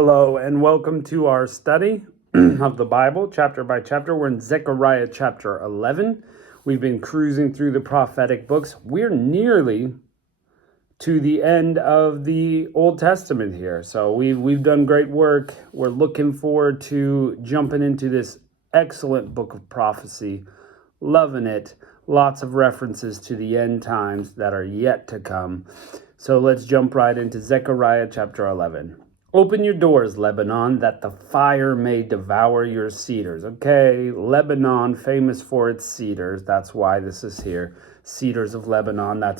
Hello and welcome to our study of the Bible, chapter by chapter. We're in Zechariah chapter 11. We've been cruising through the prophetic books. We're nearly to the end of the Old Testament here. So we've done great work. We're looking forward to jumping into this excellent book of prophecy. Loving it. Lots of references to the end times that are yet to come. So let's jump right into Zechariah chapter 11. Open your doors, Lebanon, that the fire may devour your cedars. Okay, Lebanon, famous for its cedars. That's why this is here. Cedars of Lebanon. I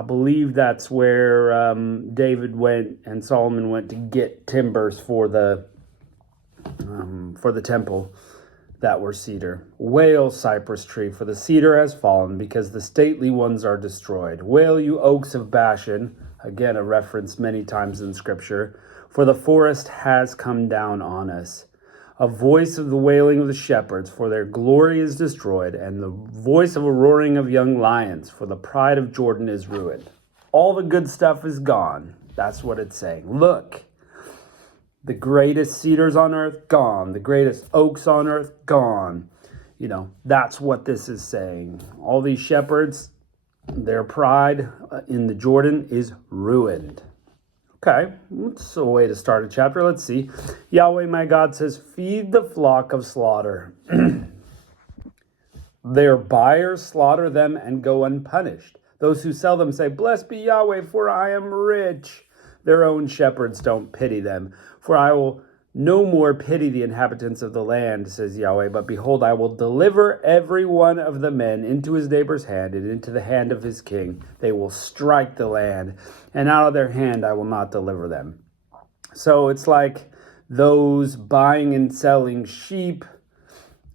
believe that's where David went and Solomon went to get timbers for the temple that were cedar. Wail, cypress tree, for the cedar has fallen, because the stately ones are destroyed. Wail, you oaks of Bashan. Again, a reference many times in Scripture. For the forest has come down on us. A voice of the wailing of the shepherds, for their glory is destroyed, and the voice of a roaring of young lions, for the pride of Jordan is ruined. All the good stuff is gone. That's what it's saying. Look, the greatest cedars on earth, gone. The greatest oaks on earth, gone. That's what this is saying. All these shepherds, their pride in the Jordan is ruined. Okay, that's a way to start a chapter. Let's see. Yahweh, my God, says, feed the flock of slaughter. Their buyers slaughter them and go unpunished. Those who sell them say, blessed be Yahweh, for I am rich. Their own shepherds don't pity them. For I will no more pity the inhabitants of the land, says Yahweh, but behold, I will deliver every one of the men into his neighbor's hand and into the hand of his king. They will strike the land, and out of their hand I will not deliver them. So it's like those buying and selling sheep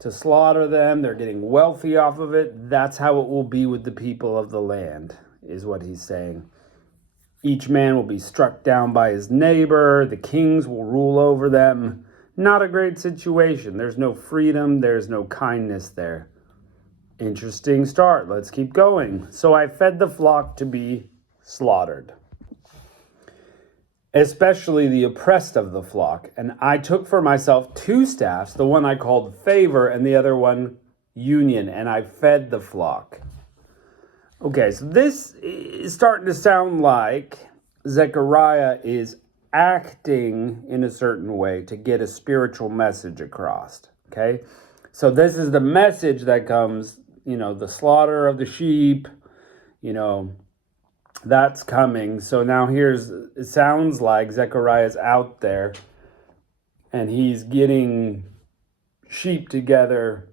to slaughter them. They're getting wealthy off of it. That's how it will be with the people of the land, is what he's saying. Each man will be struck down by his neighbor. The kings will rule over them. Not a great situation. There's no freedom. There's no kindness there. Interesting start. Let's keep going. So I fed the flock to be slaughtered, especially the oppressed of the flock. And I took for myself 2 staffs, the one I called favor and the other one union, and I fed the flock. Okay, so this is starting to sound like Zechariah is acting in a certain way to get a spiritual message across, okay? So this is the message that comes, the slaughter of the sheep, that's coming. So now it sounds like Zechariah's out there and he's getting sheep together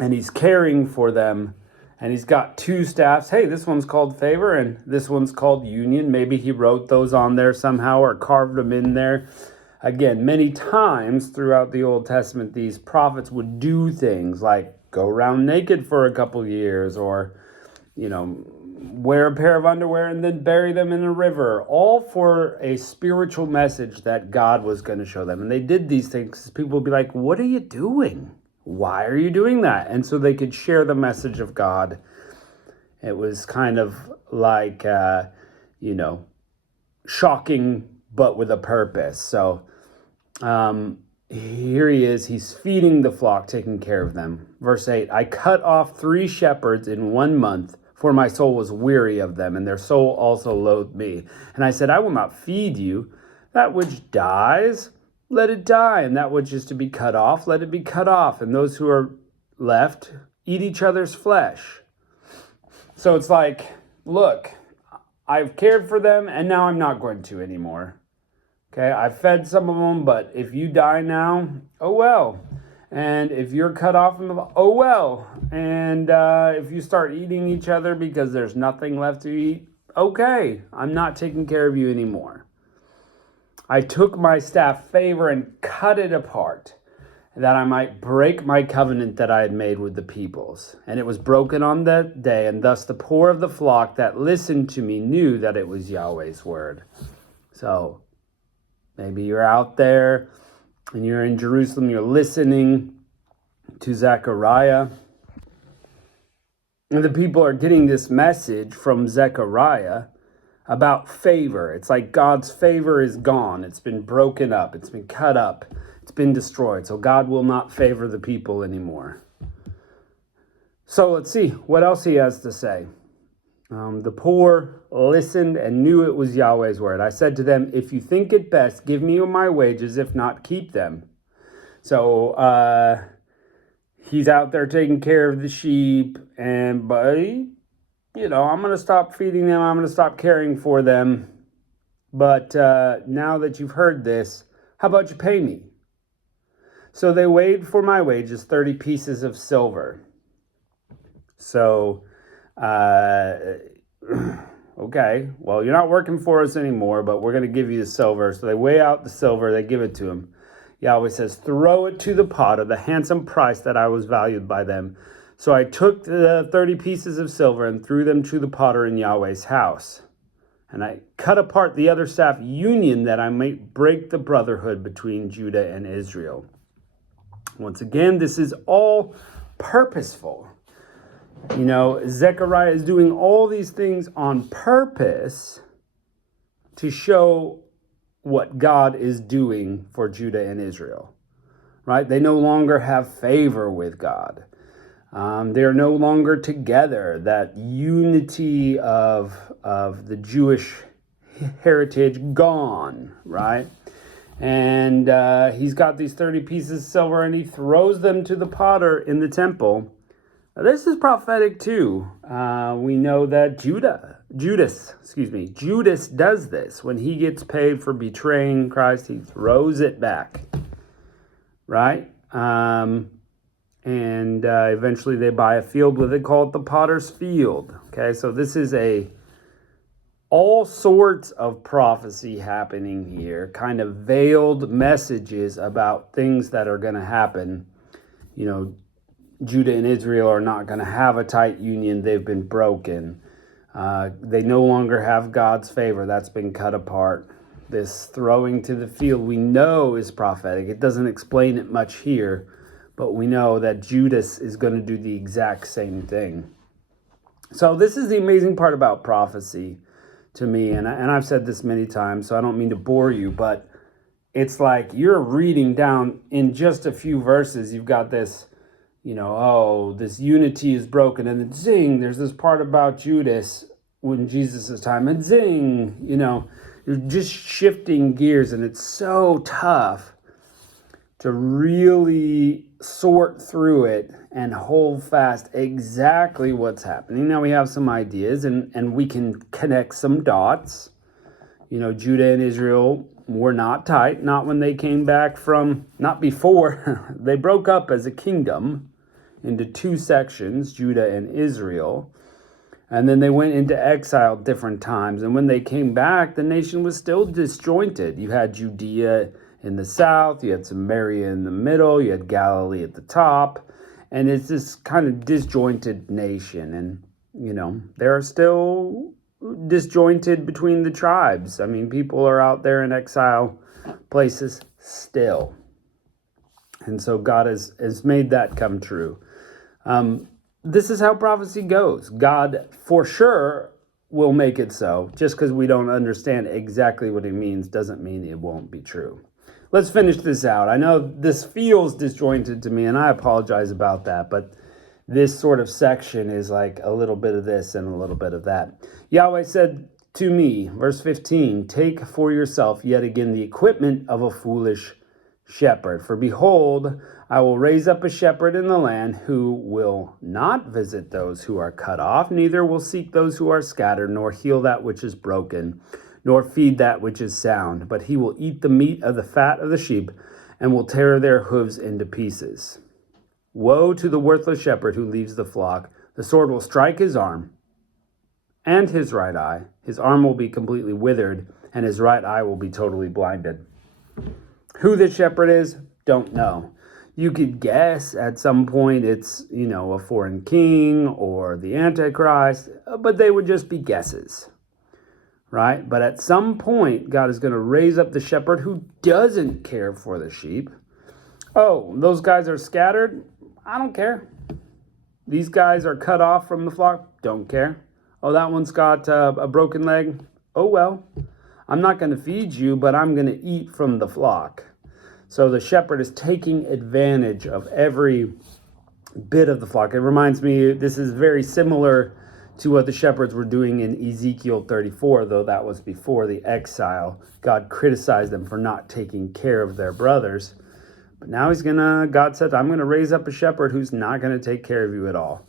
and he's caring for them. And he's got 2 staffs. Hey, this one's called favor and this one's called union. Maybe he wrote those on there somehow or carved them in there. Again, many times throughout the Old Testament, these prophets would do things like go around naked for a couple years or, wear a pair of underwear and then bury them in a river, all for a spiritual message that God was going to show them. And they did these things. People would be like, what are you doing? Why are you doing that? And so they could share the message of God. It was kind of like, shocking, but with a purpose. So here he is. He's feeding the flock, taking care of them. Verse 8, I cut off 3 shepherds in 1 month, for my soul was weary of them, and their soul also loathed me. And I said, I will not feed you. That which dies, let it die, and that which is to be cut off, let it be cut off. And those who are left eat each other's flesh. So it's like, look, I've cared for them, and now I'm not going to anymore. Okay, I fed some of them, but if you die now, oh well. And if you're cut off from them, oh well. And if you start eating each other because there's nothing left to eat, okay, I'm not taking care of you anymore. I took my staff favor and cut it apart, that I might break my covenant that I had made with the peoples. And it was broken on that day, and thus the poor of the flock that listened to me knew that it was Yahweh's word. So maybe you're out there and you're in Jerusalem, you're listening to Zechariah, and the people are getting this message from Zechariah about favor. It's like God's favor is gone. It's been broken up. It's been cut up. It's been destroyed. So God will not favor the people anymore. So let's see what else he has to say. The poor listened and knew it was Yahweh's word. I said to them, if you think it best, give me my wages. If not, keep them. So he's out there taking care of the sheep. But I'm going to stop feeding them. I'm going to stop caring for them. But now that you've heard this, how about you pay me? So they weighed for my wages 30 pieces of silver. So, okay, well, you're not working for us anymore, but we're going to give you the silver. So they weigh out the silver, they give it to him. Yahweh says, throw it to the potter, the handsome price that I was valued by them. So I took the 30 pieces of silver and threw them to the potter in Yahweh's house. And I cut apart the other staff union that I might break the brotherhood between Judah and Israel. Once again, this is all purposeful. Zechariah is doing all these things on purpose to show what God is doing for Judah and Israel, right? They no longer have favor with God. They're no longer together. That unity of the Jewish heritage gone, right? And he's got these 30 pieces of silver and he throws them to the potter in the temple. This is prophetic too. We know that Judas does this. When he gets paid for betraying Christ, he throws it back, right? Eventually they buy a field with it called the Potter's Field. Okay, so this is all sorts of prophecy happening here, kind of veiled messages about things that are going to happen. Judah and Israel are not going to have a tight union. They've been broken. They no longer have God's favor. That's been cut apart. This throwing to the field we know is prophetic. It doesn't explain it much here, but we know that Judas is going to do the exact same thing. So this is the amazing part about prophecy to me, and I've said this many times, so I don't mean to bore you, but it's like you're reading down in just a few verses. You've got this, this unity is broken, and then zing, there's this part about Judas when Jesus' time, and zing, you're just shifting gears, and it's so tough to really sort through it and hold fast exactly what's happening. Now we have some ideas and we can connect some dots. Judah and Israel were not tight, not when they came back not before. They broke up as a kingdom into two sections, Judah and Israel. And then they went into exile different times. And when they came back, the nation was still disjointed. You had Judea in the south, you had Samaria in the middle, you had Galilee at the top, and it's this kind of disjointed nation. And, they're still disjointed between the tribes. I mean, people are out there in exile places still. And so God has made that come true. This is how prophecy goes. God, for sure, will make it so. Just because we don't understand exactly what it means doesn't mean it won't be true. Let's finish this out. I know this feels disjointed to me, and I apologize about that, but this sort of section is like a little bit of this and a little bit of that. Yahweh said to me, verse 15, take for yourself yet again the equipment of a foolish shepherd. For behold, I will raise up a shepherd in the land who will not visit those who are cut off, neither will seek those who are scattered, nor heal that which is broken, nor feed that which is sound, but he will eat the meat of the fat of the sheep, and will tear their hooves into pieces. Woe to the worthless shepherd who leaves the flock. The sword will strike his arm and his right eye. His arm will be completely withered, and his right eye will be totally blinded. Who the shepherd is, don't know. You could guess at some point it's, a foreign king or the Antichrist, but they would just be guesses. Right? But at some point, God is going to raise up the shepherd who doesn't care for the sheep. Oh, those guys are scattered? I don't care. These guys are cut off from the flock? Don't care. Oh, that one's got a broken leg? oh, well, I'm not going to feed you, but I'm going to eat from the flock. So the shepherd is taking advantage of every bit of the flock. It reminds me, this is very similar to what the shepherds were doing in Ezekiel 34, though that was before the exile. God criticized them for not taking care of their brothers. But now God said, I'm going to raise up a shepherd who's not going to take care of you at all.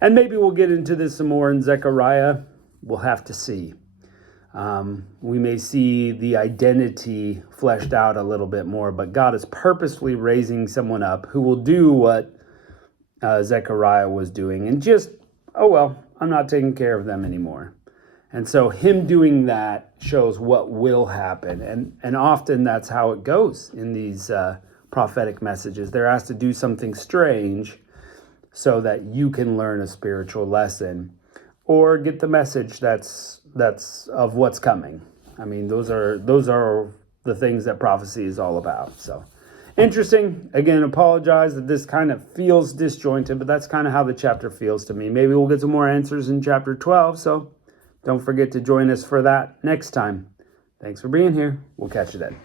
And maybe we'll get into this some more in Zechariah. We'll have to see. We may see the identity fleshed out a little bit more, but God is purposefully raising someone up who will do what Zechariah was doing and just, oh, well, I'm not taking care of them anymore. And so him doing that shows what will happen. And often that's how it goes in these prophetic messages. They're asked to do something strange so that you can learn a spiritual lesson or get the message that's of what's coming. I mean, those are the things that prophecy is all about. So interesting. Again, apologize that this kind of feels disjointed, but that's kind of how the chapter feels to me. Maybe we'll get some more answers in chapter 12. So don't forget to join us for that next time. Thanks for being here. We'll catch you then.